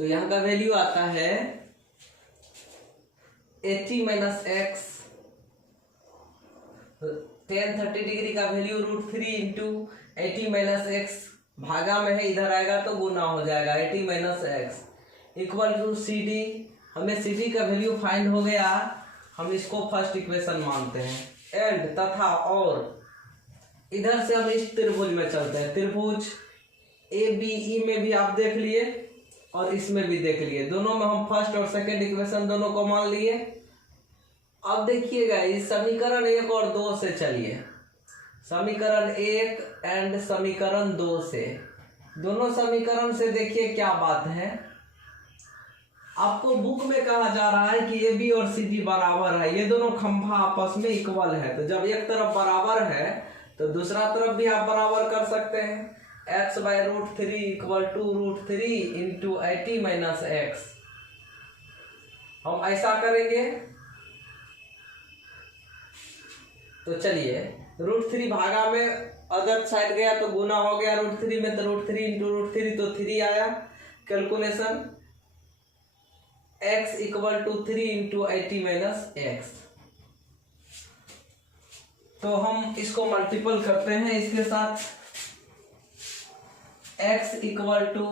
तो यहाँ का वैल्यू आता है 80 माइनस एक्स। tan 30 डिग्री का वैल्यू √3 इंटू 80 माइनस एक्स, भागा में है इधर आएगा तो गुना हो जाएगा 80 minus X equal to C D. हमें सी डी का वैल्यू फाइंड हो गया, हम इसको फर्स्ट इक्वेशन मानते हैं। एंड तथा और इधर से हम इस त्रिभुज में चलते हैं। त्रिभुज ए बी ई में भी आप देख लिए और इसमें भी देख लिए, दोनों में हम फर्स्ट और सेकंड इक्वेशन दोनों को मान लिए। अब देखिएगा इस समीकरण 1 और 2 से चलिए, समीकरण 1 एंड समीकरण 2 से, दोनों समीकरण से देखिए क्या बात है। आपको बुक में कहा जा रहा है कि ए बी और सी डी बराबर है, ये दोनों खंभा आपस में इक्वल है, तो जब एक तरफ बराबर है तो दूसरा तरफ भी आप बराबर कर सकते हैं। x by √3 equal to √3 into 80 minus X, हम ऐसा करेंगे। तो चलिए √3 भागा में अदर साइड गया तो गुना हो गया √3 में, तो √3 इंटू √3 तो 3 आया। Calculation x equal to 3 into 80 minus X, तो हम इसको मल्टीपल करते हैं इसके साथ। x equal to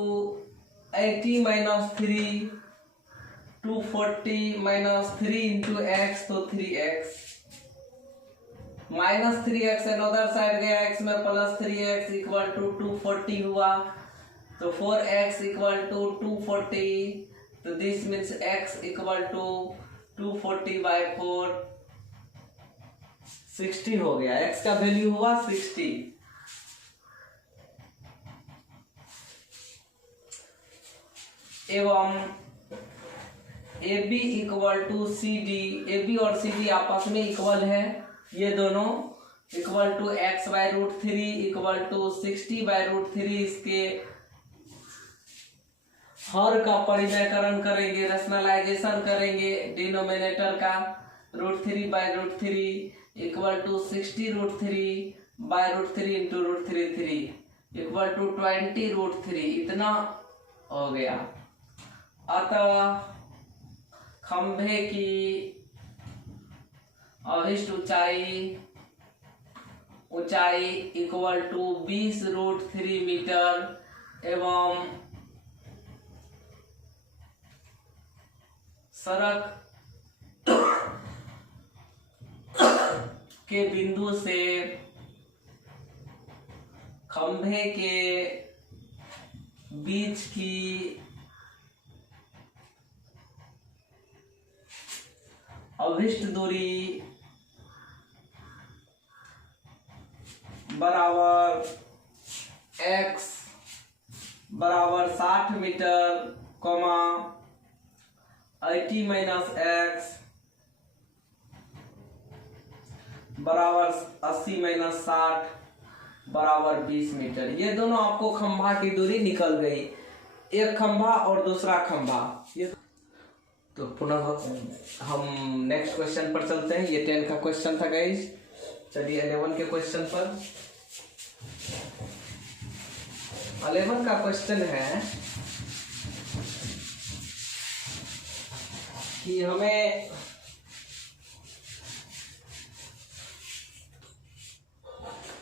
80 minus 3 240 minus 3 into X, तो 3x minus 3x other side गया x में प्लस 3x इक्वल टू 240 हुआ, तो 4x इक्वल टू 240, तो this means x equal to 240 by 4 60 हो गया, x का वैल्यू हुआ 60। एवं A B equal to C D, A B और सी डी आपस में इक्वल है, ये दोनों equal to x by √3 equal to 60 by √3, इसके हर का परिव्ययकरण करेंगे, रैशनलाइजेशन करेंगे डिनोमिनेटर का। √3 by √3 equal to 60 √3 by √3 into √3 equal to 20 √3, इतना हो गया। अतः खंभे की अभिष्ट ऊंचाई इक्वल टू 20 √3 मीटर एवं सड़क के बिंदु से खंभे के बीच की अभिष्ट दूरी बराबर x बराबर 60 मीटर, 80 माइनस एक्स बराबर 80 माइनस 60 बराबर 20 मीटर। ये दोनों आपको खंभा की दूरी निकल गई, एक खंभा और दूसरा खंभा। ये तो पुनः हम नेक्स्ट क्वेश्चन पर चलते हैं। ये 10 का क्वेश्चन था गाइस, चलिए 11 के क्वेश्चन पर। 11 का क्वेश्चन है कि हमें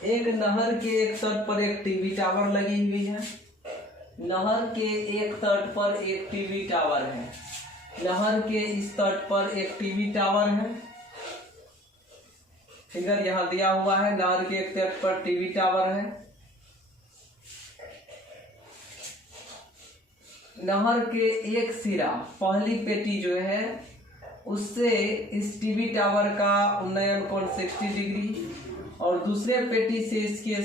एक नहर के एक तट पर एक टीवी टावर लगी हुई है। नहर के एक तट पर एक टीवी टावर है, नहर के इस तट पर एक टीवी टावर है। फिगर यहां दिया हुआ है, नहर के एक तट पर टीवी टावर है। नहर के एक सिरा, पहली पेटी जो है उससे इस टीवी टावर का उन्नयन कोण 60 डिग्री और दूसरे पेटी से इसके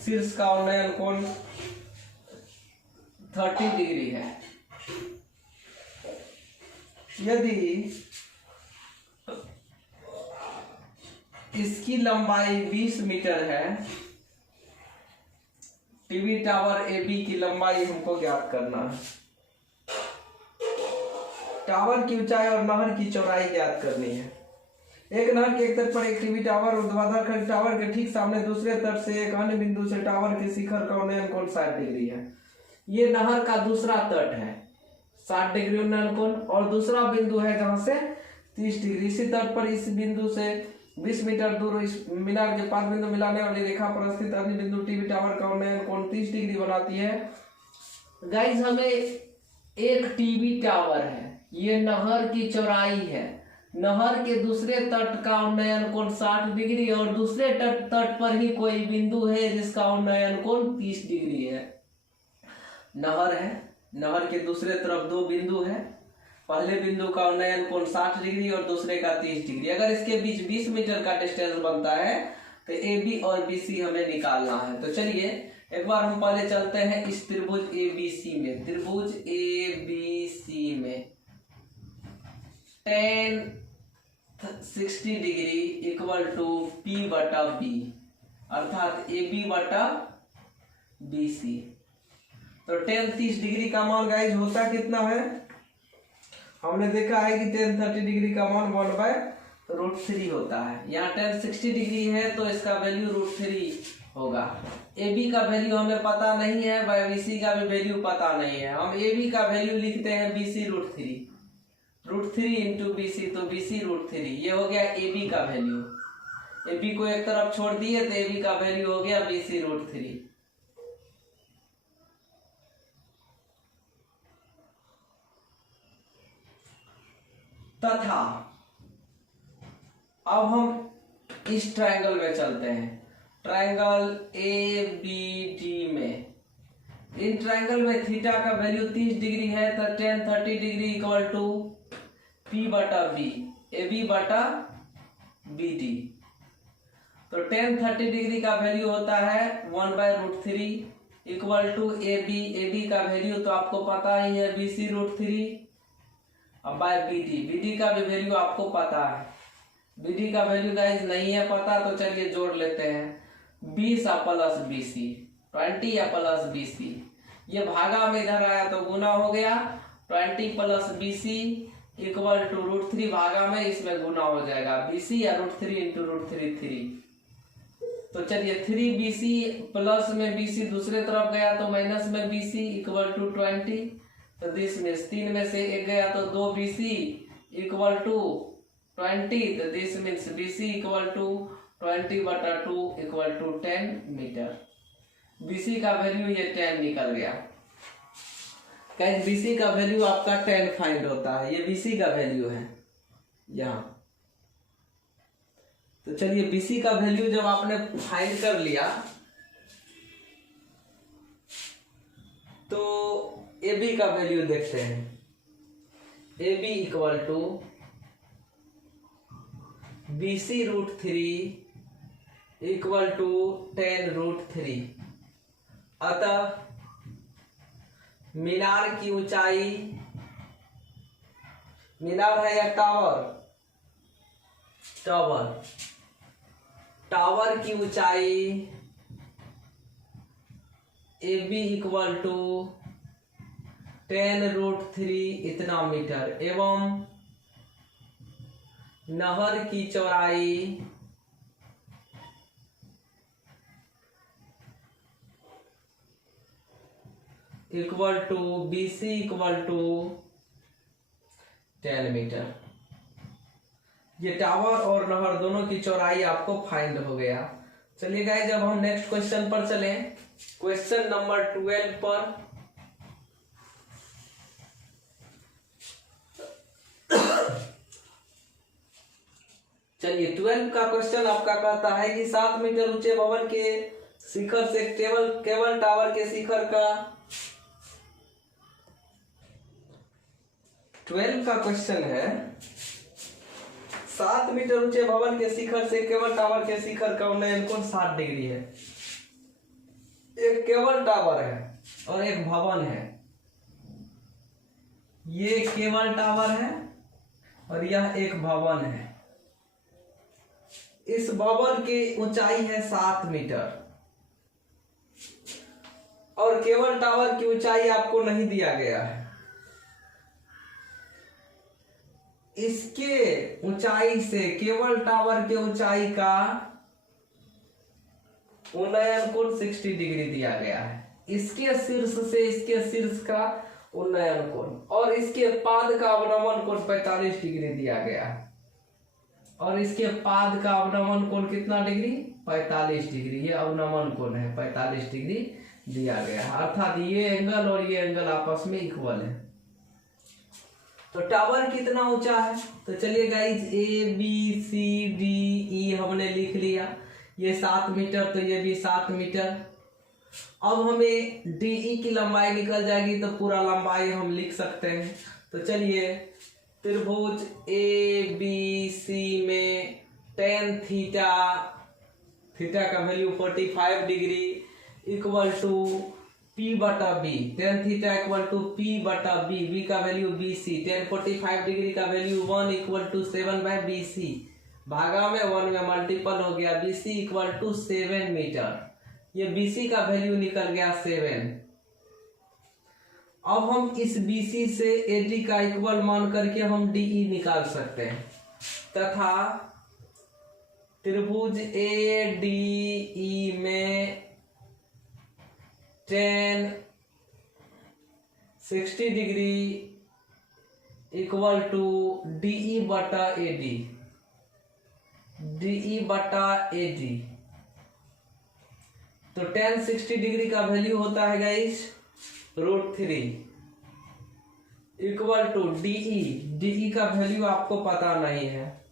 शीर्ष का उन्नयन कोण 30 डिग्री है। यदि इसकी लंबाई 20 मीटर है, टीवी टावर ए बी की लंबाई हमको ज्ञात करना है। टावर की ऊंचाई और नहर की चौड़ाई ज्ञात करनी है। एक नहर के एक तट पर एक टीवी टावर और ऊर्ध्वाधर टावर के ठीक सामने दूसरे तट से एक अन्य बिंदु से टावर के शिखर का उन्नयन कोण 60 डिग्री है। ये नहर का दूसरा तट है 60 डिग्री उन्नयन कोण, और दूसरा बिंदु है जहां से 30 डिग्री। इसी तट पर इस बिंदु से 20 मीटर दूर इस मीनार के 5 बिंदु मिलाने वाली रेखा पर स्थित अन्य बिंदु टीवी टावर का उन्नयन कोण 30 डिग्री बनाती है। गाइस हमें एक टीवी टावर है, ये नहर की चौड़ाई है, नहर के दूसरे तट का उन्नयन कोण 60 डिग्री और दूसरे तट पर ही कोई बिंदु है जिसका उन्नयन कोण 30 डिग्री है। नहर है, नहर के दूसरे तरफ दो बिंदु है, पहले बिंदु का उन्नयन कोण 60 डिग्री और दूसरे का 30 डिग्री। अगर इसके बीच 20 मीटर का डिस्टेंस बनता है तो ए बी और बी सी हमें निकालना है। तो चलिए एक बार हम पहले चलते हैं इस त्रिभुज ए बी सी में। त्रिभुज ए बी सी में tan 60 degree equal to P बटा B अर्थात AB बटा BC। तो tan 30 डिग्री का मान गाइज होता कितना है? हमने देखा है कि tan 30 डिग्री का मान 1/√3 होता है। यहाँ tan 60 डिग्री है तो इसका वैल्यू √3 होगा। AB का वैल्यू हमें पता नहीं है, BC का भी वैल्यू पता नहीं है। हम AB का वैल्यू लिखते हैं BC √3 इंटू BC, तो BC √3। ये हो गया AB का वैल्यू। AB को एक तरफ छोड़ दिए तो AB का वैल्यू हो गया BC √3। तथा अब हम इस ट्रायंगल में चलते हैं, ट्रायंगल ABD में। इन ट्रायंगल में थीटा का वैल्यू 30 डिग्री है तो tan 30 degree equal to P बटा B AB बटा BD। तो tan 30 डिग्री का वैल्यू होता है 1/√3 इक्वल टू AB का वैल्यू तो आपको पता ही है BC √3 अब बाय BD का भी वैल्यू आपको पता है। BD का वैल्यू गाइस नहीं है पता तो चलिए जोड़ लेते हैं 20 प्लस BC 20 या प्लस BC। ये भागा में इधर आया तो गुना हो गया 20 प्लस BC इक्वल टू √3 भागा में इसमें गुना हो जाएगा BC या √3 इंटू √3 3। तो चलिए 3BC प्लस में BC दूसरे तरफ गया तो माइनस में BC इक्वल टू 20। तो दिस मीन्स 3 में से 1 गया तो 2BC इक्वल टू 20। तो this means BC equal to 20 बटा 2 इक्वल टू 10 मीटर। BC का वैल्यू ये 10 निकल गया। गाइस BC का वैल्यू आपका 10 फाइंड होता है, ये BC का वैल्यू है यहाँ। तो चलिए BC का वैल्यू जब आपने फाइंड कर लिया तो AB का वैल्यू देखते हैं। AB equal to BC √3 equal to 10 √3। अतः मीनार की ऊंचाई, मीनार है या टावर, टावर की ऊंचाई AB इक्वल टू 10 √3 इतना मीटर एवं नहर की चौड़ाई equal to BC equal to 10 metre. ये टावर और नहर दोनों की चौड़ाई आपको फाइंड हो गया। चलिए गाइस जब हम नेक्स्ट क्वेश्चन पर चलें, क्वेश्चन नंबर 12 पर। चलिए 12 का क्वेश्चन आपका कहता है कि 7 मीटर ऊंचे भवन के शिखर से केबल टावर के शिखर का 12 का क्वेश्चन है 7 मीटर ऊंचे भवन के शिखर से केबल टावर के शिखर का उन्नयन कोण 60 डिग्री है। एक केबल टावर है और एक भवन है। ये केबल टावर है और यह एक भवन है। इस भवन की ऊंचाई है 7 मीटर और केबल टावर की ऊंचाई आपको नहीं दिया गया है। इसके ऊंचाई से केबल टावर के ऊंचाई का उन्नयन कोण 60 डिग्री दिया गया है। इसके शीर्ष से इसके शीर्ष का उन्नयन कोण और इसके पाद का अवनमन कोण 45 डिग्री दिया गया है। और इसके पाद का अवनमन कोण कितना डिग्री? 45 डिग्री। ये अवनमन कोण है, 45 डिग्री दिया गया है। अर्थात ये एंगल और ये एंगल आपस में इक्वल है। तो टावर कितना ऊंचा है? तो चलिए guys, A B C D E हमने लिख लिया। ये 7 मीटर, तो ये भी 7 मीटर। अब हमें डीई की लंबाई निकल जाएगी तो पूरा लंबाई हम लिख सकते हैं। तो चलिए, त्रिभुज ए बी सी में टेन थीटा, थीटा का value 45 degree equal to P बटा B. Tan theta equal to P बटा बी, बी का value B C. Tan 45 degree का value 1 equal to 7 by B C, भागा में 1 में मल्टीपल हो गया, B C equal to 7 metre. ये बी सी का वैल्यू निकल गया 7। अब हम इस BC से AD का इक्वल मान करके हम DE निकाल सकते हैं तथा त्रिभुज ADE में 10 60 डिग्री इक्वल टू DE बटा AD, DE बटा AD। तो 10 60 डिग्री का वैल्यू होता है guys √3 equal to DE, DE का वैल्यू आपको पता नहीं है,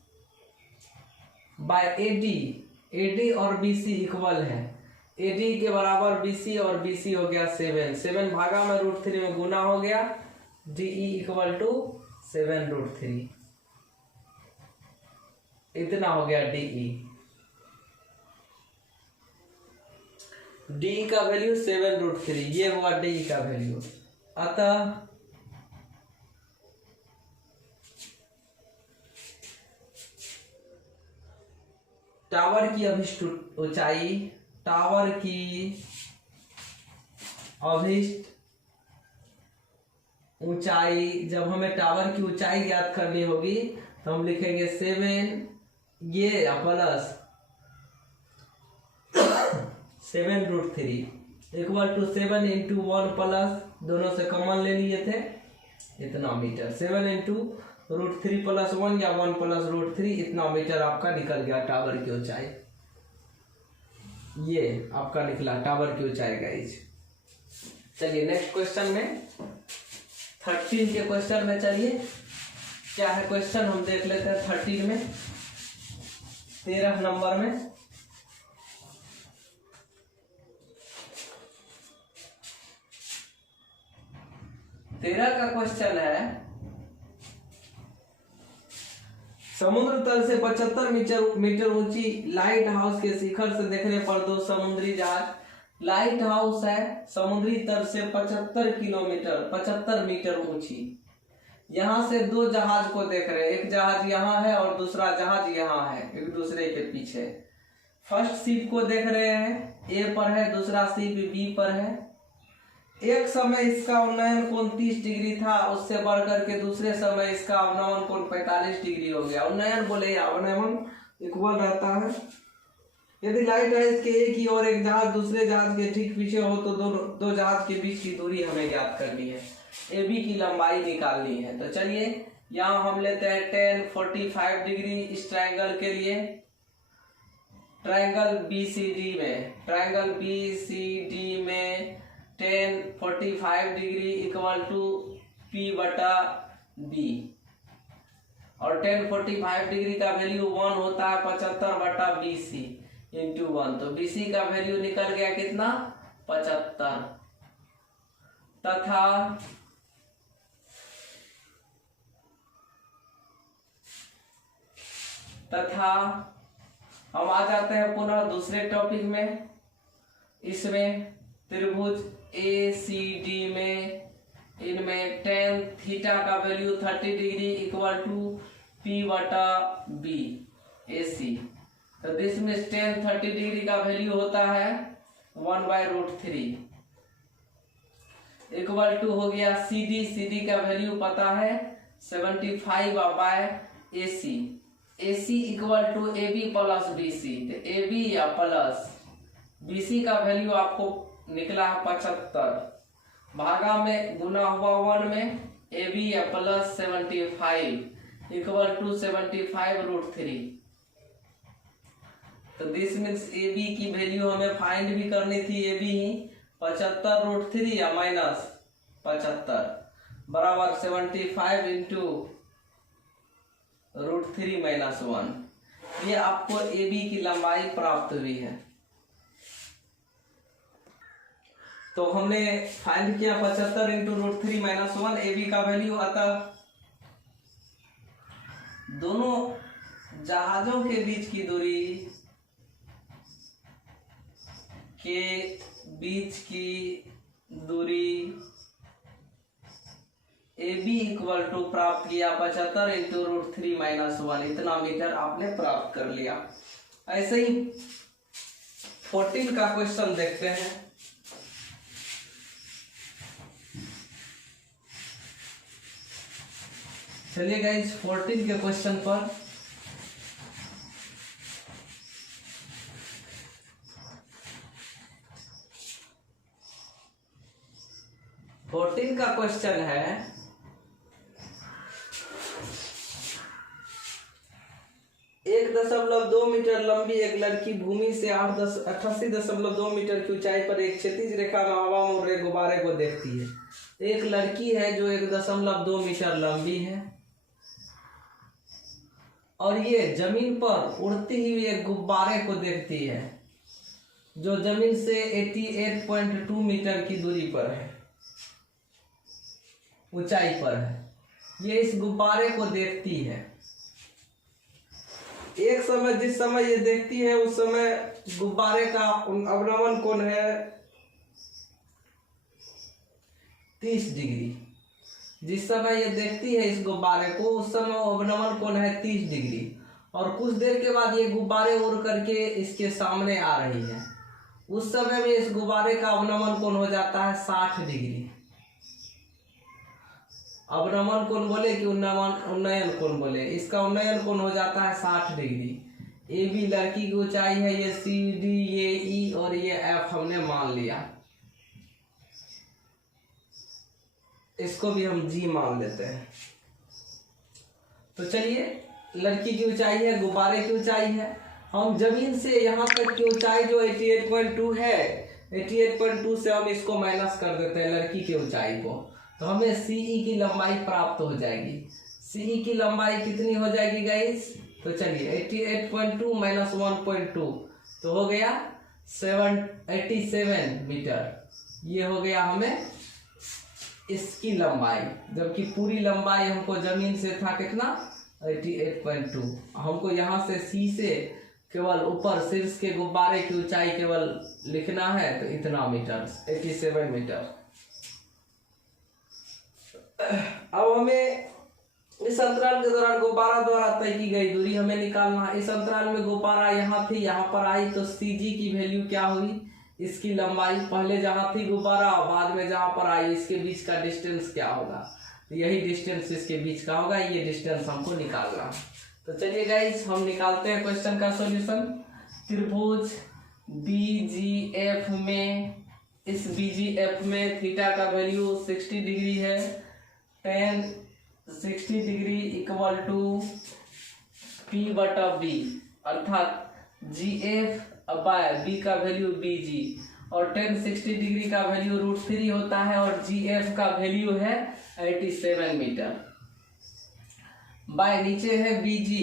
बाय AD, AD और BC इक्वल है। AD के बराबर BC और BC हो गया 7 भागा में √3 में गुना हो गया, DE इक्वल टू 7√3, इतना हो गया DE। DE का वैल्यू 7√3, ये हुआ DE का वैल्यू। अतः टावर की अभिष्ट ऊंचाई, टावर की अभिष्ट ऊंचाई, जब हमें टावर की ऊंचाई ज्ञात करनी होगी तो हम लिखेंगे 7 ये plus 7√3 equal to 7 into 1 plus, दोनों से कॉमन ले लिए थे, इतना मीटर। 7 इंटू √3 प्लस 1 या 1 प्लस √3, इतना मीटर आपका निकल गया टावर की ऊंचाई। ये आपका निकला टावर की ऊंचाई गाइज। चलिए नेक्स्ट क्वेश्चन में, 13 के क्वेश्चन में चलिए क्या है क्वेश्चन हम देख लेते हैं। 13 में 13 नंबर में का क्वेश्चन है, समुद्र तल से 75 मीटर ऊंची लाइट हाउस के शिखर से देखने पर दो समुद्री जहाज, लाइट हाउस है समुद्री तल से 75 मीटर ऊंची, यहां से दो जहाज को देख रहे हैं, एक जहाज यहाँ है और दूसरा जहाज यहाँ है, एक दूसरे के पीछे। फर्स्ट शिप को देख रहे हैं, ए पर है, दूसरा शिप बी पर है। एक समय इसका उन्नयन कोण 30 डिग्री था, उससे बढ़कर के दूसरे समय इसका अवनमन कोण 45 डिग्री हो गया। उन्नयन बोले या अवनमन इक्वल रहता है। यदि लाइट है इसके एक ही और एक जहाज दूसरे जहाज के ठीक पीछे हो तो दो जहाज के बीच की दूरी हमें ज्ञात करनी है, AB की लंबाई निकालनी है। तो चलिए यहाँ हम लेते हैं 10 45 डिग्री इस ट्रायंगल के लिए, ट्रायंगल BCD में, ट्रायंगल BCD में 10 45 डिग्री इक्वल टू P बटा B, और 10 45 डिग्री का वैल्यू 1 होता है 75 बटा BC इंटू 1, तो BC का वैल्यू निकल गया कितना 75, तथा हम आ जाते हैं पुनः दूसरे टॉपिक में। इसमें त्रिभुज ACD में इनमें tan थीटा का value 30 degree equal to P बटा B AC, तो दिस में tan 30 डिग्री का वैल्यू होता है 1/√3 इक्वल टू हो गया CD का वैल्यू पता है 75/AC, AC equal to AB plus BC, तो AB या प्लस BC का वैल्यू आपको निकला है 75, भागा में गुना हुआ 1 में, A B plus 75 equal to 75√3। तो दिस मीन्स ए बी की वैल्यू हमें फाइंड भी करनी थी, ए बी 75√3 या माइनस 75 बराबर 75 इंटू √3 माइनस 1। ये आपको ए बी की लंबाई प्राप्त हुई है। तो हमने फाइंड किया 75 इंटू √3 माइनस 1, ए बी का वैल्यू आता। दोनों जहाजों के बीच की दूरी के बीच की दूरी ए बी इक्वल टू प्राप्त किया 75 इंटू √3 माइनस 1, इतना मीटर आपने प्राप्त कर लिया। ऐसे ही 14 का क्वेश्चन देखते हैं। चलिए गाइस 14 के क्वेश्चन पर का क्वेश्चन है, एक 1.2 मीटर लंबी एक लड़की भूमि से 88.2 मीटर की ऊंचाई पर एक क्षैतिज रेखा में हवा में उड़ रहे गुब्बारे को देखती है। एक लड़की है जो 1.2 मीटर लंबी है और ये जमीन पर उड़ती हुई एक गुब्बारे को देखती है जो जमीन से 88.2 मीटर की दूरी पर है, ऊंचाई पर है। ये इस गुब्बारे को देखती है। एक समय जिस समय ये देखती है उस समय गुब्बारे का अवनमन कोण है 30 डिग्री। जिस समय ये देखती है इस गुब्बारे को उस समय अवनमन कोण है 30 डिग्री और कुछ देर के बाद ये गुब्बारे उड़ करके इसके सामने आ रही है। उस समय में इस गुब्बारे का अवनमन कोण हो जाता है 60 डिग्री। अवनमन कोण बोले कि उन्नयन कोण बोले, इसका उन्नयन कोण हो जाता है 60 डिग्री। ए बी लड़की की ऊंचाई है, ये सी डी ये ई और ये एफ हमने मान लिया। इसको भी हम जी मान लेते हैं। तो चलिए लड़की की ऊंचाई है, गुब्बारे की ऊंचाई है। हम जमीन से यहाँ तक की ऊंचाई जो 88.2 है, 88.2 से हम इसको माइनस कर देते हैं लड़की की ऊंचाई को, तो हमें सीई की लंबाई प्राप्त हो जाएगी। सीई की लंबाई कितनी हो जाएगी गाइस? तो चलिए 88.2 माइनस 1.2 तो हो गया 87 मीटर। ये हो गया हमें इसकी लंबाई, जबकि पूरी लंबाई हमको जमीन से था कितना 88.2। हमको यहाँ से सी से केवल ऊपर शीर्ष के गुब्बारे की ऊंचाई केवल लिखना है, तो इतना मीटर 87 मीटर। अब हमें इस अंतराल के दौरान गुब्बारा द्वारा तय की गई दूरी हमें निकालना है। इस अंतराल में गुब्बारा यहाँ थी, यहाँ पर आई, तो सीजी की वैल्यू क्या हुई? इसकी लंबाई पहले जहाँ थी गुब्बारा बाद में जहाँ पर आई, इसके बीच का डिस्टेंस क्या होगा? तो यही डिस्टेंस इसके बीच का होगा, ये डिस्टेंस हमको निकालना। तो चलिए गाइस हम निकालते हैं क्वेश्चन का सॉल्यूशन। त्रिभुज BGF में, इस BGF में थीटा का वैल्यू 60 डिग्री है। tan 60 degree equal to P/B, अर्थात GF बाय B का वैल्यू BG, और tan 60 डिग्री का वैल्यू √3 होता है और GF का वैल्यू है 87 मीटर। बाय नीचे है BG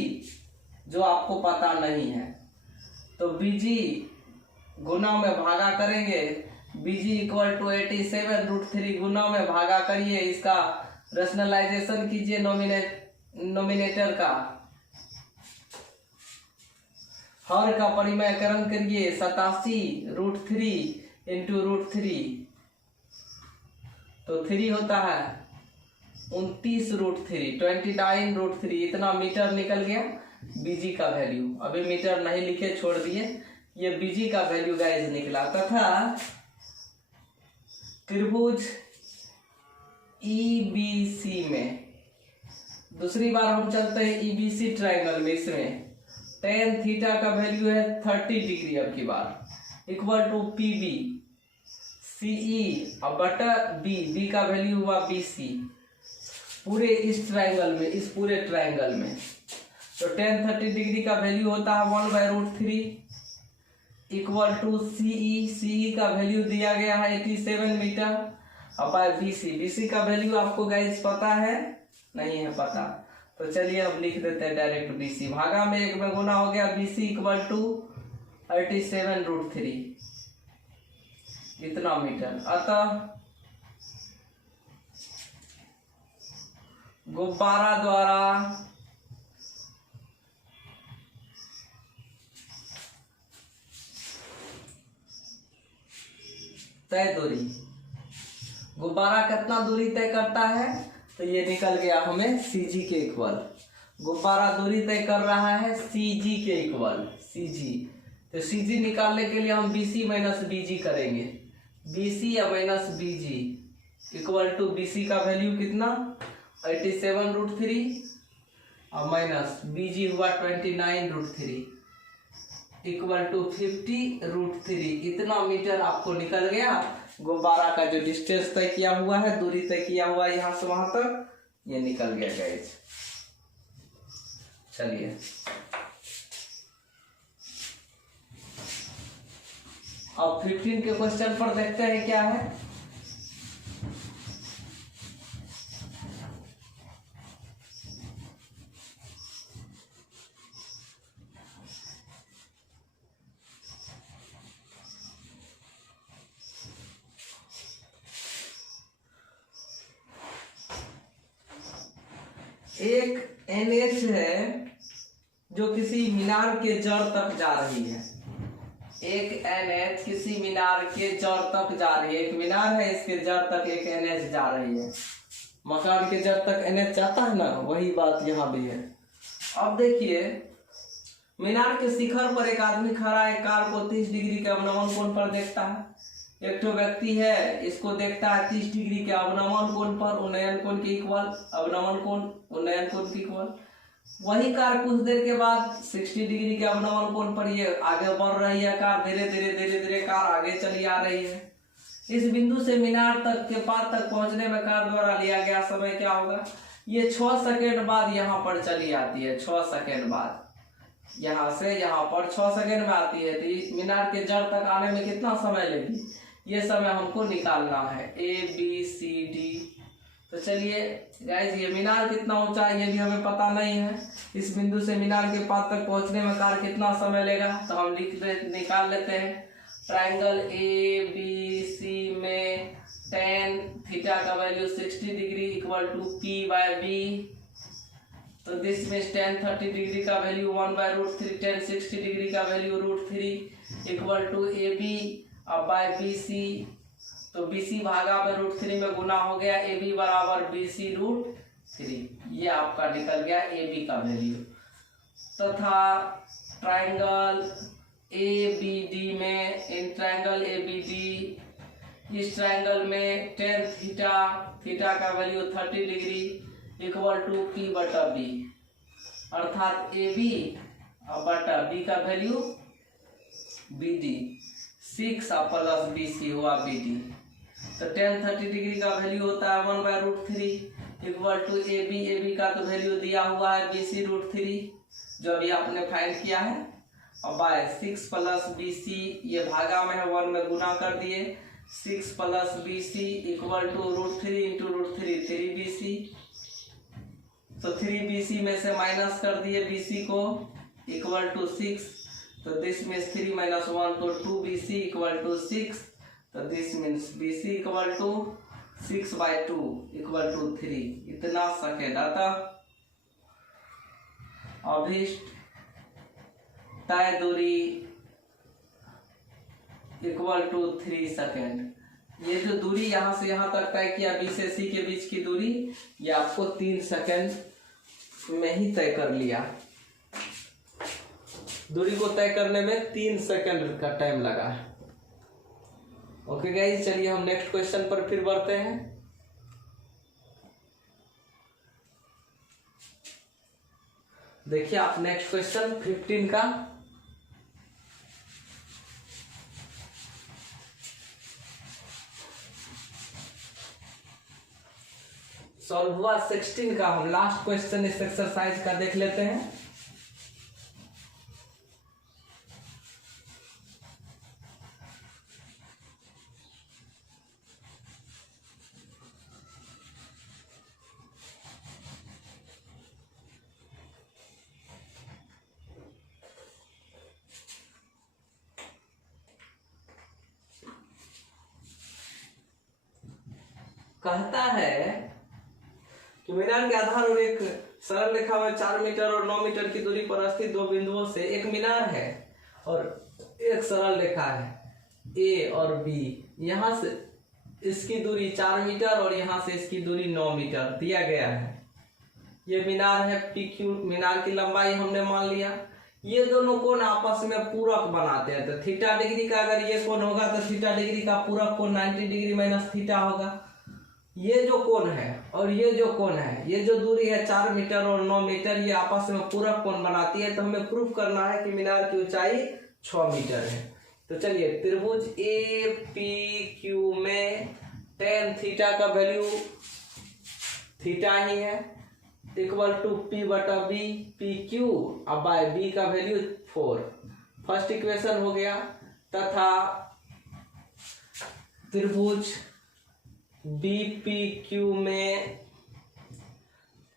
जो आपको पता नहीं है, तो BG गुना में भागा करेंगे। BG इक्वल टू 87 √3 गुना में भागा करिए, इसका रैशनलाइजेशन कीजिए नोमिनेटर का, हर का परिमयकरण करिए 87 √3 इंटू √3, तो 3 होता है 29 √3, 29 √3, इतना मीटर निकल गया BG का वैल्यू। अभी मीटर नहीं लिखे, छोड़ दिए, ये BG का वैल्यू गाइस निकला। तथा त्रिभुज EBC में दूसरी बार हम चलते हैं EBC ट्रायंगल में। इसमें tan थीटा का वैल्यू है 30 डिग्री अब की बार, इक्वल टू PB CE और बटा बी का वैल्यू हुआ BC पूरे इस ट्रायंगल में, इस पूरे ट्रायंगल में। तो tan 30 डिग्री का वैल्यू होता है 1/√3 इक्वल टू CE का वैल्यू दिया गया है 87 मीटर और बाय BC का वैल्यू आपको गाइस पता है? नहीं है पता। तो चलिए अब लिख देते हैं डायरेक्ट BC भागा में 1 में गुना हो गया BC इक्वल टू 37√3 इतना मीटर। अतः गुब्बारा द्वारा तय दूरी, गुब्बारा कितना दूरी तय करता है? तो ये निकल गया हमें CG के इक्वल। गुब्बारा दूरी तय कर रहा है CG के इक्वल, CG। तो CG निकालने के लिए हम BC माइनस BG करेंगे। BC या minus BG equal to BC का वैल्यू कितना 87√3 और माइनस BG हुआ 29√3 इक्वल टू 50√3 इतना मीटर आपको निकल गया। गुब्बारा का जो डिस्टेंस तय किया हुआ है, दूरी तय किया हुआ है यहाँ से वहां तक, ये निकल गया गाइस। चलिए अब 15 के क्वेश्चन पर देखते हैं क्या है। एक NH है जो किसी मीनार के जड़ तक जा रही है। एक NH किसी मीनार के जड़ तक जा रही है। एक मीनार है, इसके जड़ तक एक NH जा रही है। मकान के जड़ तक NH जाता है ना, वही बात यहाँ भी है। अब देखिए मीनार के शिखर पर एक आदमी खड़ा है, कार को 30 डिग्री के अवनमन कोण पर देखता है। एक तो व्यक्ति है, इसको देखता है 30 डिग्री के अवनमन कोण पर, उन्नयन कोण के इक्वल, अवनमन कोण उन्नयन कोण के इक्वल। वही कार कुछ देर के बाद 60 डिग्री के अवनमन कोण पर ये आगे बढ़ रही है। कार धीरे धीरे कार आगे चली आ रही है। इस बिंदु से मीनार तक के पास तक पहुंचने में कार द्वारा लिया गया समय क्या होगा? ये 6 सेकेंड बाद यहाँ पर चली आती है। 6 सेकेंड बाद यहाँ से यहाँ पर 6 सेकेंड में आती है। तो मीनार के जड़ तक आने में कितना समय लेगी? ये समय हमको निकालना है। ABCD। तो चलिए गाइस ये मीनार कितना ऊंचा है ये भी हमें पता नहीं है। इस बिंदु से मीनार के पास तक पहुंचने में कार कितना समय लेगा? तो हम निकाल लेते हैं। ट्रायंगल ABC में tan थीटा का value 60 degree equal to P/B। तो दिस में tan 30 डिग्री का वैल्यू 1/√3, tan 60 डिग्री का वैल्यू √3 इक्वल टू AB अब बाय BC। तो BC भागा में √3 में गुना हो गया, AB बराबर BC√3। ये आपका निकल गया AB का वैल्यू। तथा ट्रायंगल ABD में, इन ट्रायंगल ABD इस ट्रायंगल में tan थीटा का value 30 degree equal to P/B अर्थात AB बटा B का वैल्यू BD 6 प्लस BC हुआ BD। तो tan 30 डिग्री का वैल्यू होता है 1/√3 इक्वल टू AB का तो वैल्यू दिया हुआ है BC√3 जो अभी आपने फाइंड किया है और बाय 6 प्लस BC ये भागा में है 1 में गुना कर दिए। 6 plus BC equal to √3 into √3 3BC। तो 3BC में से माइनस कर दिए BC को इक्वल टू 6। तो दिस मीन्स 3 minus 1 तो 2BC इक्वल टू 6। तो this means BC equal to 6/2 equal to 3 इतना सेकेंड। अतः अभीष्ट तय दूरी इक्वल टू 3 सेकेंड। ये जो दूरी यहाँ से यहाँ तक तय किया B से C के बीच की दूरी, ये आपको 3 सेकेंड में ही तय कर लिया। दूरी को तय करने में 3 सेकंड का टाइम लगा है। ओके गाइस, चलिए हम नेक्स्ट क्वेश्चन पर फिर बढ़ते हैं। देखिए आप नेक्स्ट क्वेश्चन 15 का। सॉल्व हुआ 16 का। हम लास्ट क्वेश्चन इस एक्सरसाइज का देख लेते हैं। कहता है कि मीनार के आधार और एक सरल रेखा में 4 मीटर और 9 मीटर की दूरी पर स्थित दो बिंदुओं से एक मीनार है और एक सरल रेखा है ए और बी। यहाँ से इसकी दूरी 4 मीटर और यहाँ से इसकी दूरी 9 मीटर दिया गया है। ये मीनार है पी क्यू। मीनार की लंबाई हमने मान लिया। ये दोनों कोण आपस में पूरक बनाते हैं, तो थीटा डिग्री का अगर ये कोण होगा तो थीटा डिग्री का पूरक कोण 90 डिग्री माइनस थीटा होगा। ये जो कोण है और ये जो कोण है, ये जो दूरी है 4 मीटर और 9 मीटर, ये आपस में पूरक कोण बनाती है। तो हमें प्रूफ करना है कि मीनार की ऊंचाई 6 मीटर है। तो चलिए, त्रिभुज ए पी क्यू में tan थीटा का वैल्यू थीटा ही है, इक्वल टू P बटा B पी क्यू अब बाय B का वैल्यू 4। फर्स्ट इक्वेशन हो गया। तथा त्रिभुज BPQ में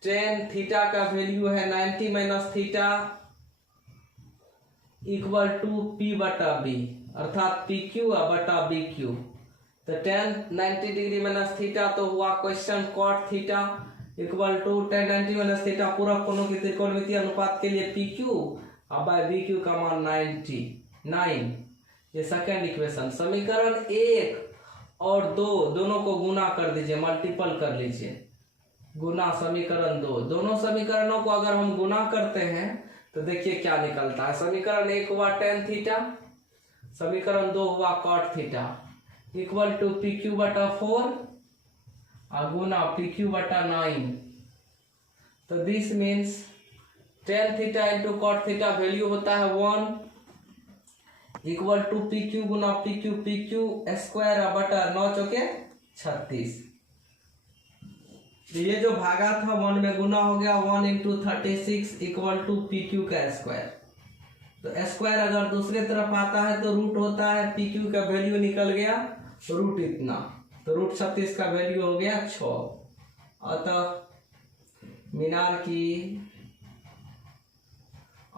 tan थीटा का वैल्यू है 90 minus theta equal to P बटा B, अर्थात PQ बटा BQ। तो tan 90 डिग्री माइनस थीटा तो हुआ question cot theta equal to tan 90 minus theta पूरक कोणों की त्रिकोणमितीय अनुपात के लिए PQ अब बाय BQ का मान 99। ये सेकेंड इक्वेशन। समीकरण 1 और 2 दोनों को गुना कर दीजिए, मल्टीपल कर लीजिए, गुना समीकरण 2। दोनों समीकरणों को अगर हम गुना करते हैं तो देखिए क्या निकलता है। समीकरण 1 हुआ tan थीटा, समीकरण 2 हुआ cot theta equal to PQ बटा 4 और गुना PQ बटा 9। तो this means tan theta into cot theta value होता है 1 इक्वल टू PQ गुना PQ स्क्वायर बटा 9 चौके 36। तो ये जो भागा था 1 में गुना हो गया, 1 इंटू 36 इक्वल टू PQ का स्क्वायर। तो स्क्वायर अगर दूसरे तरफ आता है तो रूट होता है, PQ का वैल्यू निकल गया रूट इतना, तो रूट 36 का वैल्यू हो गया 6। अतः मीनार की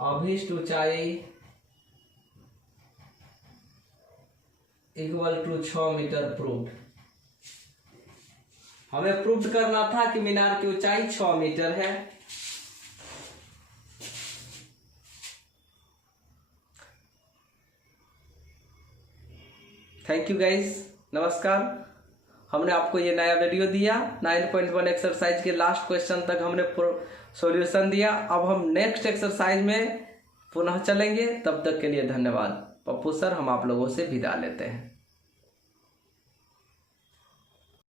अभीष्ट ऊंचाई इक्वल टू 6 मीटर प्रूव्ड। हमें प्रूव करना था कि मीनार की ऊंचाई 6 मीटर है। थैंक यू गाइस, नमस्कार। हमने आपको ये नया वीडियो दिया। 9.1 एक्सरसाइज के लास्ट क्वेश्चन तक हमने सॉल्यूशन दिया। अब हम नेक्स्ट एक्सरसाइज में पुनः चलेंगे। तब तक के लिए धन्यवाद। पप्पू सर, हम आप लोगों से विदा लेते हैं।